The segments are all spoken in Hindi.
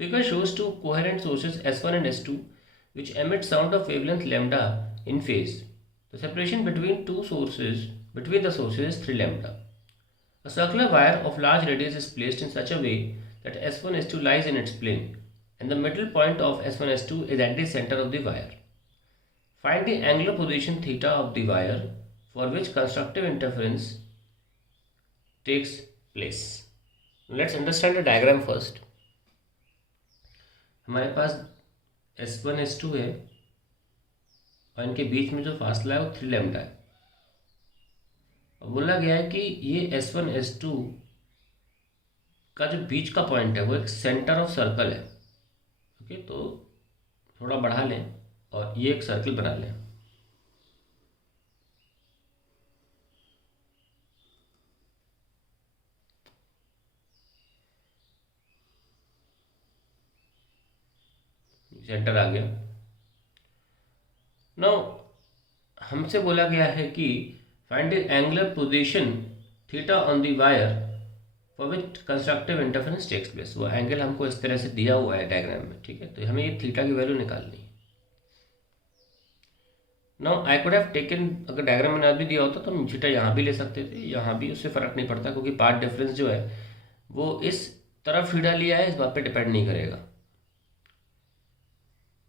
Figure shows two coherent sources S1 and S2 which emit sound of wavelength lambda in phase. The separation between the sources is 3 lambda. A circular wire of large radius is placed in such a way that S1 S2 lies in its plane and the middle point of S1 S2 is at the center of the wire. Find the angular position theta of the wire for which constructive interference takes place. Let's understand the diagram first. हमारे पास S1 S2 है और इनके बीच में जो फासला है वो 3 लैम्डा है और बोला गया है कि ये S1 S2 का जो बीच का पॉइंट है वो एक सेंटर ऑफ सर्कल है। ओके, तो थोड़ा बढ़ा लें और ये एक सर्कल बना लें। सेंटर आ गया। नाउ हमसे बोला गया है कि find the angular position theta on the wire for which constructive interference takes place. वो एंगल हमको इस तरह से दिया हुआ है डायग्राम में, ठीक है। तो हमें ये थीटा की वैल्यू निकालनी है। Now I could have taken, अगर डायग्राम में ना भी दिया होता तो हम थीटा यहाँ भी ले सकते थे, यहाँ भी, उससे फ़र्क नहीं पड़ता क्योंकि पार्ट डिफरेंस जो है वो इस तरफ थीटा लिया है, इस बात पे डिपेंड नहीं करेगा।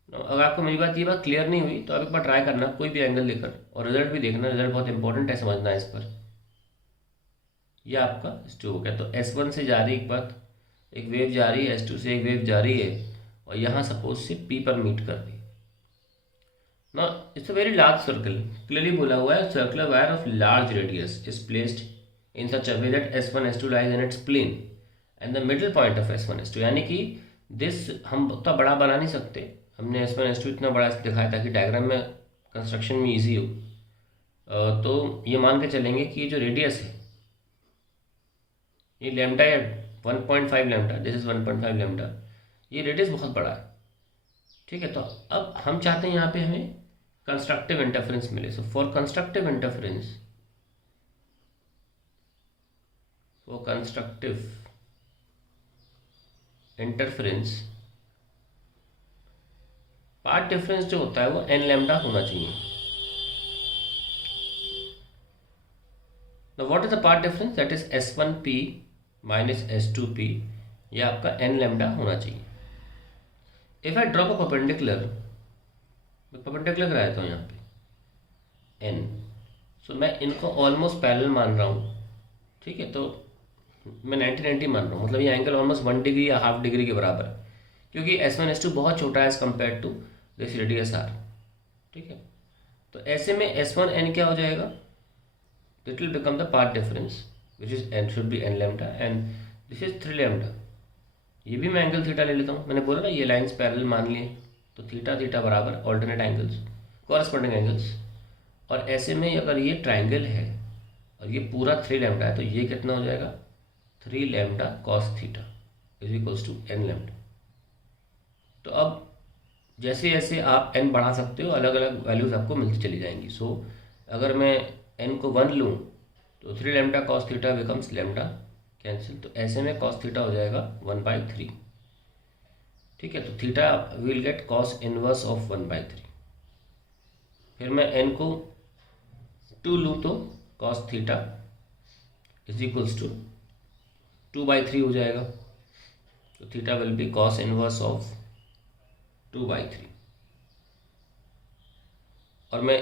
अगर आपको मेरी ये बात क्लियर नहीं हुई तो आप एक बार ट्राई करना कोई भी एंगल लेकर और रिजल्ट भी देखना। रिजल्ट बहुत इंपॉर्टेंट है, समझना है इस पर। ये आपका S2 हो गया। तो S1 से जा रही एक वेव जा रही है, S2 से एक वेव जा रही है और यहाँ सपोज से P पर मीट कर रही है। ना it's a very large circle, clearly बोला हुआ है circular wire of large radius is placed in such a way that S1 S2 lies in its plane and the middle point of S1 S2, यानी कि दिस हम उतना बड़ा बना नहीं सकते। हमने S1 S2 इतना बड़ा दिखाया ताकि डायग्राम में कंस्ट्रक्शन में इजी हो। तो ये मान के चलेंगे कि ये जो रेडियस है ये लैम्डा या 1.5 लैम्डा, दिस इज 1.5 लैम्डा, ये रेडियस बहुत बड़ा है, ठीक है। तो अब हम चाहते हैं यहाँ पे हमें कंस्ट्रक्टिव इंटरफेरेंस मिले। So for constructive interference path difference जो होता है वो n लैम्डा होना चाहिए। Now what is the part difference? That is S1P minus S2P, ये आपका n लैम्डा होना चाहिए। If I drop a perpendicular, मैं परपेंडिकुलर कराता हूँ यहाँ पे n, सो मैं इनको ऑलमोस्ट पैरेलल मान रहा हूँ, ठीक है। तो मैं 90-90 मान रहा हूँ, मतलब ये एंगल ऑलमोस्ट 1 डिग्री या हाफ डिग्री के बराबर है क्योंकि S1 S2 बहुत छोटा है as compared to this radius r, ठीक है। तो ऐसे में S1 n क्या हो जाएगा? It will become the part difference which is n should be n lambda and this is 3 lambda। ये भी मैं एंगल थीटा ले लेता हूँ, मैंने बोला ना ये लाइंस पैरेलल मान लिए, तो थीटा थीटा बराबर ऑल्टरनेट एंगल्स, कॉरस्पॉन्डिंग एंगल्स। और ऐसे में अगर ये ट्राइंगल है और ये पूरा 3 लैम्डा है तो ये कितना हो जाएगा? 3 lambda cos theta is equals to n lambda. तो अब जैसे जैसे आप n बढ़ा सकते हो अलग अलग वैल्यूज आपको मिलती चली जाएंगी। सो अगर मैं n को 1 लूँ तो 3 lambda cos theta becomes lambda cancel, तो ऐसे में कॉस थीटा हो जाएगा 1/3, ठीक है। तो theta will get cos inverse of 1/3। फिर मैं n को 2 लूँ तो cos theta is equals to 2/3 हो जाएगा। तो theta will be cos inverse of 2/3। और मैं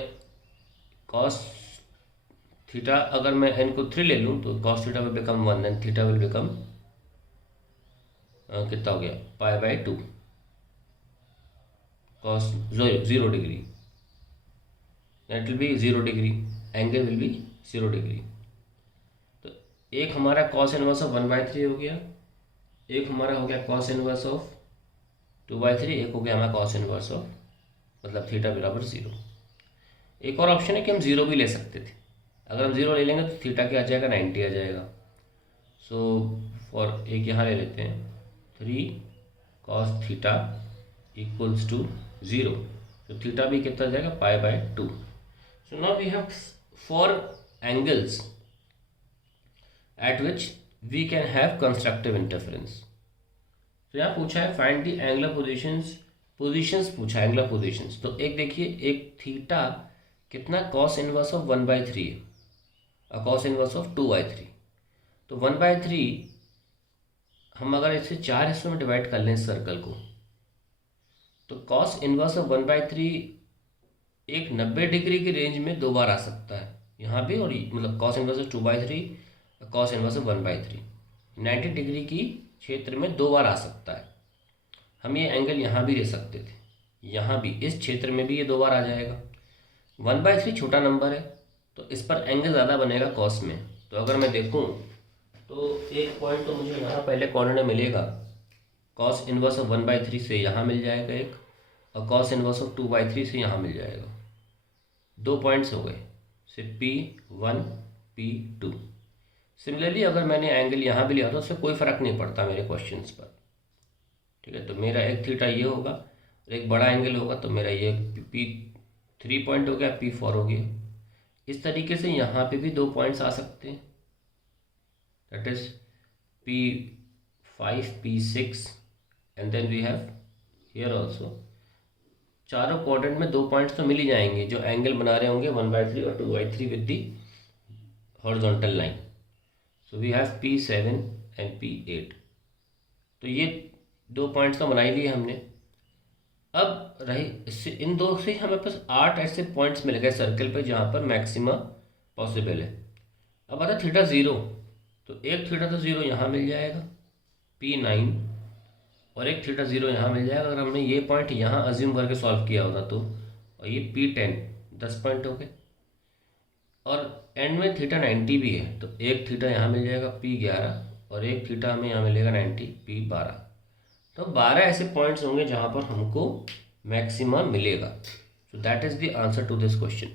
कॉस थीटा अगर मैं n को 3 ले लूँ तो cos theta will become 1 and theta will become कितना हो गया? π/2 cos 0 degree, that will be 0 degree, angle will be 0 degree. तो एक हमारा कॉस इनवर्स ऑफ 1/3 हो गया, एक हमारा हो गया कॉस इनवर्स ऑफ 2/3, एक हो गया हमारा कॉस इनवर्स ऑफ मतलब थीटा बराबर 0। एक और ऑप्शन है कि हम 0 भी ले सकते थे। अगर हम 0 ले लेंगे तो थीटा क्या आ जाएगा? 90 आ जाएगा। सो फॉर एक यहाँ ले लेते हैं 3 कॉस थीटा इक्वल्स टू 0, तो थीटा भी कितना आ जाएगा? π/2। So now we have 4 angles at which we can have constructive interference. तो यहाँ पूछा है फाइंड द एंगुलर पोजीशंस पूछा है, एंगुलर पोजीशंस। तो एक देखिए, एक थीटा कितना कॉस इनवर्स ऑफ 1/3 है और कॉस इनवर्स ऑफ 2/3। तो 1/3 हम अगर इसे 4 हिस्सों में डिवाइड कर लें इस सर्कल को, तो कॉस इनवर्स ऑफ 1/3 एक 90 डिग्री की रेंज में 2 बार आ सकता है यहाँ भी, और मतलब cos inverse of 2/3 cos inverse of 1/3 90 degree की क्षेत्र में 2 बार आ सकता है। हम ये एंगल यहाँ भी ले सकते थे, यहाँ भी इस क्षेत्र में भी ये 2 बार आ जाएगा। 1/3 छोटा नंबर है तो इस पर एंगल ज़्यादा बनेगा कॉस में। तो अगर मैं देखूँ तो एक पॉइंट तो मुझे यहाँ पहले कॉर्नर में मिलेगा, कॉस इनवर्स ऑफ 1/3 से यहाँ मिल जाएगा एक, और कॉस इनवर्स ऑफ 2/3 से यहाँ मिल जाएगा। 2 पॉइंट्स हो गए, से P1 P2। सिमिलरली अगर मैंने एंगल यहाँ भी लिया तो उससे कोई फ़र्क नहीं पड़ता मेरे क्वेश्चंस पर, ठीक है। तो मेरा एक थीटा ये होगा और एक बड़ा एंगल होगा, तो मेरा ये P3 पॉइंट हो गया, P4 हो गया। इस तरीके से यहाँ पे भी 2 पॉइंट्स आ सकते हैं, that is P5 P6 and then we have here also. चारों क्वाड्रेंट में 2 पॉइंट्स तो मिल ही जाएंगे जो एंगल बना रहे होंगे 1/3 और 2/3 with the horizontal line. So we have P7 and P8। तो ये 2 पॉइंट्स तो बना ही लिए हमने। अब रही इससे, इन दो से हमें पास 8 ऐसे पॉइंट्स मिल गए सर्कल पे जहाँ पर मैक्सिमा पॉसिबल है। अब आता थीटा 0, तो एक थीटा तो 0 यहाँ मिल जाएगा P9, और एक थीटा 0 यहाँ मिल जाएगा। अगर हमने ये पॉइंट यहाँ अज्यूम करके सॉल्व किया होता तो, और ये P10 10 पॉइंट हो गए, और एंड में थीटा 90 भी है, तो एक थीटा यहाँ मिल जाएगा P11, और एक थीटा हमें यहाँ मिलेगा 90 P12। तो 12 ऐसे पॉइंट्स होंगे जहाँ पर हमको मैक्सिमा मिलेगा। So that is the answer to this question.